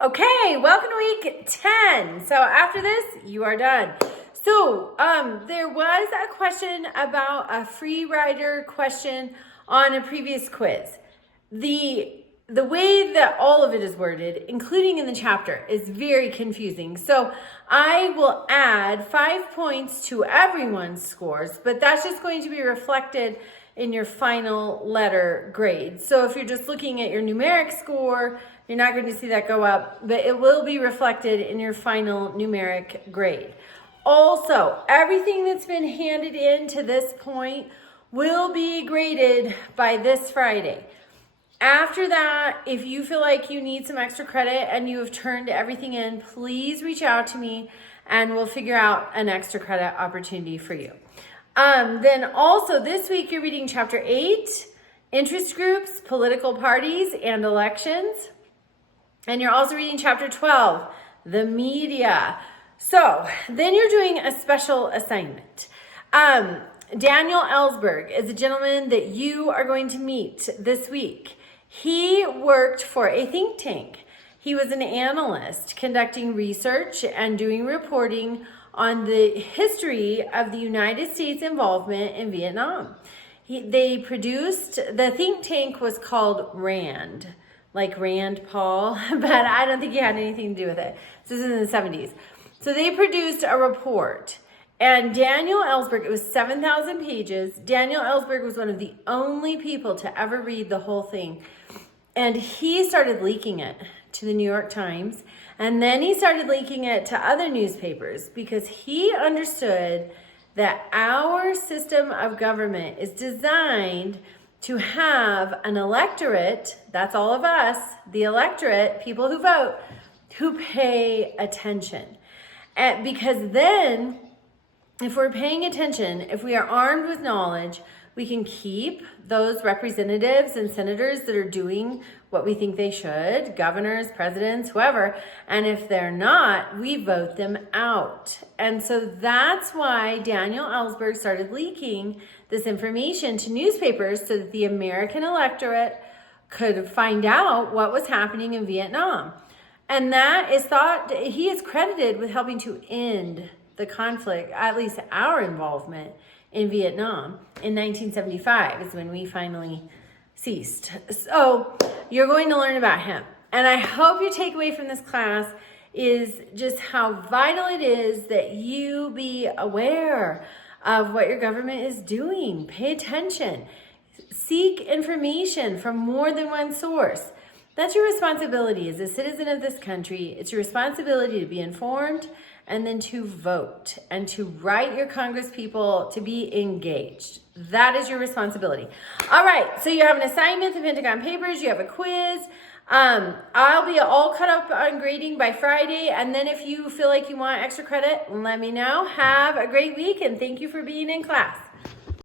Okay, welcome to week 10. So after this, you are done. So there was a question about a free rider question on a previous quiz. The way that all of it is worded, including in the chapter, is very confusing. So I will add 5 points to everyone's scores, but that's just going to be reflected in your final letter grade. So if you're just looking at your numeric score, you're not going to see that go up, but it will be reflected in your final numeric grade. Also, everything that's been handed in to this point will be graded by this Friday. After that, if you feel like you need some extra credit and you have turned everything in, please reach out to me and we'll figure out an extra credit opportunity for you. Then also this week you're reading chapter 8, interest groups, political parties, and elections. And you're also reading chapter 12, the media. So then you're doing a special assignment. Daniel Ellsberg is a gentleman that you are going to meet this week. He worked for a think tank. He was an analyst conducting research and doing reporting on the history of the United States involvement in Vietnam. The think tank was called RAND, like Rand Paul, but I don't think he had anything to do with it. This is in the 70s. So they produced a report. And Daniel Ellsberg, it was 7,000 pages. Daniel Ellsberg was one of the only people to ever read the whole thing. And he started leaking it to the New York Times. And then he started leaking it to other newspapers because he understood that our system of government is designed to have an electorate, that's all of us, the electorate, people who vote, who pay attention. And because then, if we're paying attention, if we are armed with knowledge, we can keep those representatives and senators that are doing what we think they should, governors, presidents, whoever, and if they're not, we vote them out. And so that's why Daniel Ellsberg started leaking this information to newspapers so that the American electorate could find out what was happening in Vietnam. And that is thought, he is credited with helping to end the conflict, at least our involvement in Vietnam in 1975 is when we finally ceased. So you're going to learn about him. And I hope your takeaway from this class is just how vital it is that you be aware of what your government is doing. Pay attention. Seek information from more than one source. That's your responsibility as a citizen of this country. It's your responsibility to be informed and then to vote and to write your Congress people to be engaged. That is your responsibility. All right, so you have an assignment, the Pentagon Papers, you have a quiz. I'll be all caught up on grading by Friday, and then if you feel like you want extra credit, let me know. Have a great week, and thank you for being in class.